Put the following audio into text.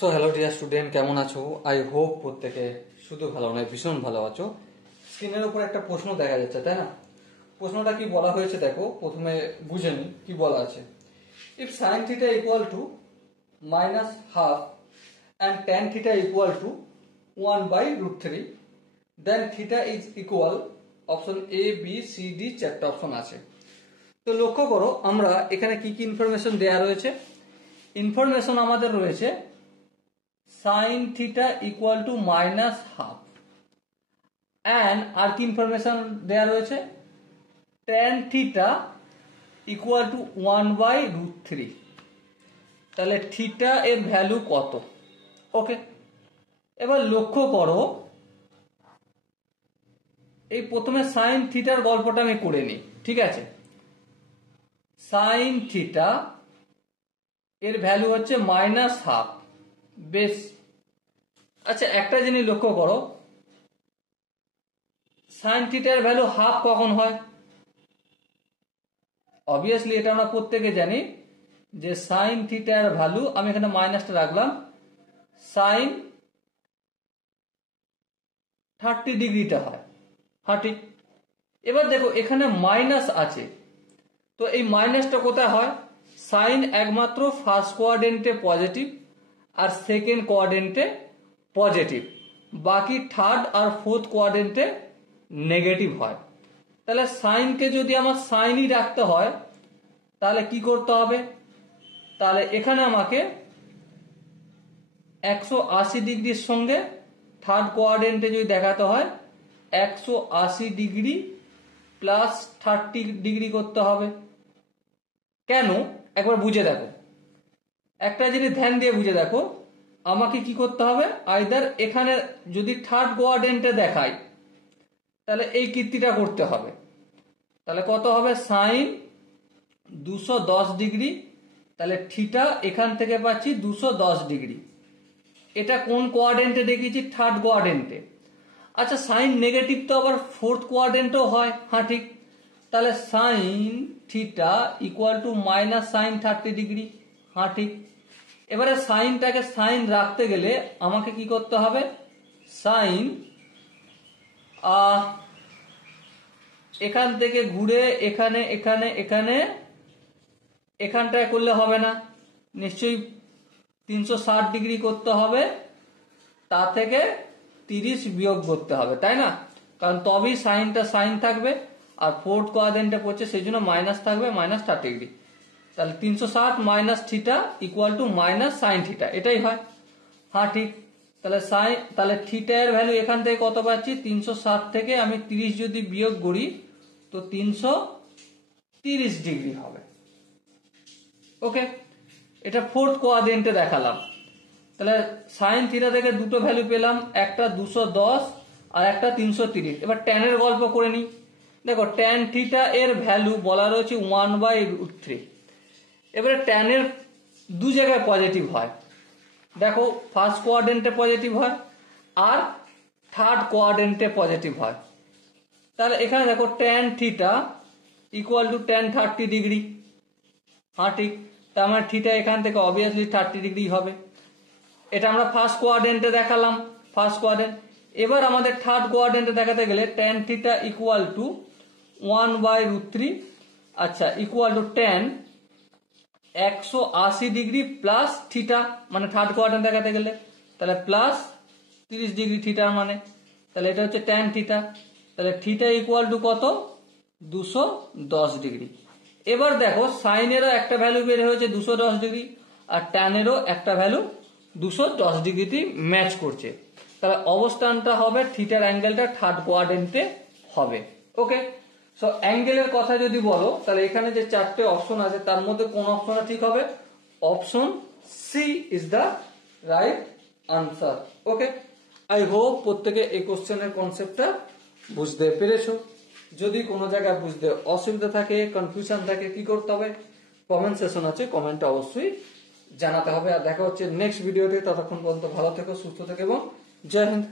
So hello dear student, কেমন আছো? I hope প্রত্যেকে শুধু ভালো নয়, ভীষণ ভালো আছো। স্ক্রিনের উপর একটা প্রশ্ন দেখা যাচ্ছে, তাই না? প্রশ্নটা কি বলা হয়েছে দেখো, প্রথমে বুঝে নি কি বলা আছে। If sine theta equal to minus half and tan theta equal to 1/√3, then theta is equal, option A B C D চারটা অপশন আছে। তো লক্ষ্য করো আমরা এখানে কি কি ইনফরমেশন দেয়া রয়েছে। ইনফরমেশন আমাদের রয়েছে sine theta equal to minus half, and আর কি ইনফরমেশন দেয়া রয়েছে, ট্যান থিটা ইকুয়াল টু 1/√3। তাহলে থিটা এর ভ্যালু কত? ওকে, এবার লক্ষ্য করো, এই প্রথমে সাইন থিটার গল্পটা আমি করে নিই, ঠিক আছে? সাইন থিটা এর ভ্যালু হচ্ছে মাইনাস হাফ। বেশ, আচ্ছা একটা জিনিস লক্ষ্য করো, সাইন থিটার ভ্যালু হাফ কখন হয়? অবভিয়াসলি এটা আমরা প্রত্যেকে জানি যে সাইন থিটার ভ্যালু, আমি এখানে মাইনাসটা রাখলাম, সাইন 30 ডিগ্রিটা হয়। হ্যাঁ ঠিক। এবার দেখো এখানে মাইনাস আছে, তো এই মাইনাসটা কোথায় হয়? সাইন একমাত্র ফার্স্ট কোয়াড্রেন্টে পজিটিভ আর সেকেন্ড কোয়াড্রেন্টে পজিটিভ, বাকি থার্ড আর ফোর্থ কোয়াড্রেন্টে নেগেটিভ হয়। তাহলে সাইনকে যদি আমার সাইনই রাখতে হয় তাহলে কি করতে হবে? তাহলে এখানে আমাকে 180 ডিগ্রির সঙ্গে থার্ড কোয়াড্রেন্টে যদি দেখাতে হয় 180 ডিগ্রি প্লাস 30 ডিগ্রি করতে হবে। কেন? একবার বুঝে দেখো, একটা জিনিস ধ্যান দিয়ে বুঝে দেখো, আমাকে কি করতে হবে, আইদার এখানে যদি থার্ড কোয়াড্রেন্টে দেখাই তাহলে এই কীর্তিটা করতে হবে। তাহলে কত হবে? সাইন 210 ডিগ্রি, তাহলে থিটা এখান থেকে পাচ্ছি 210 ডিগ্রি। এটা কোন কোয়াড্রেন্টে দেখিয়েছি? থার্ড কোয়াড্রেন্টে। আচ্ছা সাইন নেগেটিভ তো আবার ফোর্থ কোয়াড্রেন্টেও হয়। হ্যাঁ ঠিক। তাহলে sign theta equal to minus sine 30 degree. হ্যাঁ ঠিক। এবারে সাইনটাকে সাইন রাখতে গেলে আমাকে কি করতে হবে? সাইন এখান থেকে ঘুরে এখানে এখানে এখানে এখানটায় করলে হবে না, নিশ্চয়ই 360 ডিগ্রি করতে হবে, তা থেকে 30 বিয়োগ করতে হবে, তাই না? কারণ তবেই সাইনটা সাইন থাকবে, আর ফোর্থ কোয়াড্রেন্টে পড়ছে সেই জন্য মাইনাস থাকবে, মাইনাস 30 ডিগ্রি। তাহলে 360 minus theta equal to minus sine theta, এটাই হয়। হ্যাঁ ঠিক। তাহলে থিটা এর ভ্যালু এখান থেকে কত পাচ্ছি? 360 থেকে আমি 30 যদি বিয়োগ করি তো 330 ডিগ্রি হবে। ওকে, এটা ফোর্থ কোয়াড্রেন্টে দেখালাম। তাহলে সাইন থিটা থেকে দুটো ভ্যালু পেলাম, একটা 210 আর একটা 330। এবার ট্যান এর গল্প করে নিই। দেখো ট্যান থিটা এর ভ্যালু বলা রয়েছে 1/√3। এবারে ট্যান এর দু জায়গায় পজিটিভ হয়, দেখো ফার্স্ট কোয়াড্রেন্টে পজিটিভ হয় আর থার্ড কোয়াড্রেন্টে পজিটিভ হয়। তাহলে এখানে দেখো tan theta equal two tan 30 degree. হ্যাঁ ঠিক। তার মানে থিটা এখান থেকে অবভিয়াসলি 30 ডিগ্রি হবে। এটা আমরা ফার্স্ট কোয়াড্রেন্টে দেখালাম, ফার্স্ট কোয়াড্রেন্ট। এবার আমাদের থার্ড কোয়াড্রেন্টে দেখাতে গেলে ট্যান থিটা ইকুয়াল টু 1/√3, আচ্ছা equal to tan 180 degree plus theta, মানে থার্ড কোয়াড্রেন্ট দেখাতে গেলে তাহলে প্লাস 30 ডিগ্রি থিটার মানে, তাহলে এটা হচ্ছে ট্যান থিটা। তাহলে থিটা ইকুয়াল টু কত? 210 ডিগ্রি। এবার দেখো সাইনেরও একটা ভ্যালু বের হয়েছে 210 ডিগ্রি, আর ট্যানেরও একটা ভ্যালু 210 ডিগ্রিতে ম্যাচ করছে। তাহলে অবস্থানটা হবে, থিটার অ্যাঙ্গেলটা থার্ড কোয়াড্রেন্টে হবে। ওকে, সো অ্যাঙ্গেলের কথা যদি বলো তাহলে এখানে যে চারটে অপশন আছে তার মধ্যে কোন অপশনটা ঠিক হবে? Option C is the right answer. Okay, I hope প্রত্যেকে এই কোশ্চেনের কনসেপ্টটা বুঝতে পেরেছো। যদি কোনো জায়গায় বুঝতে অসুবিধা থাকে, কনফিউশন থাকে, কি করতে হবে? কমেন্ট সেকশন আছে, কমেন্টে অবশ্যই জানাতে হবে। আর দেখা হচ্ছে নেক্সট ভিডিওতে। ততক্ষণ পর্যন্ত ভালো থেকো, সুস্থ থেকো এবং জয় হিন্দ।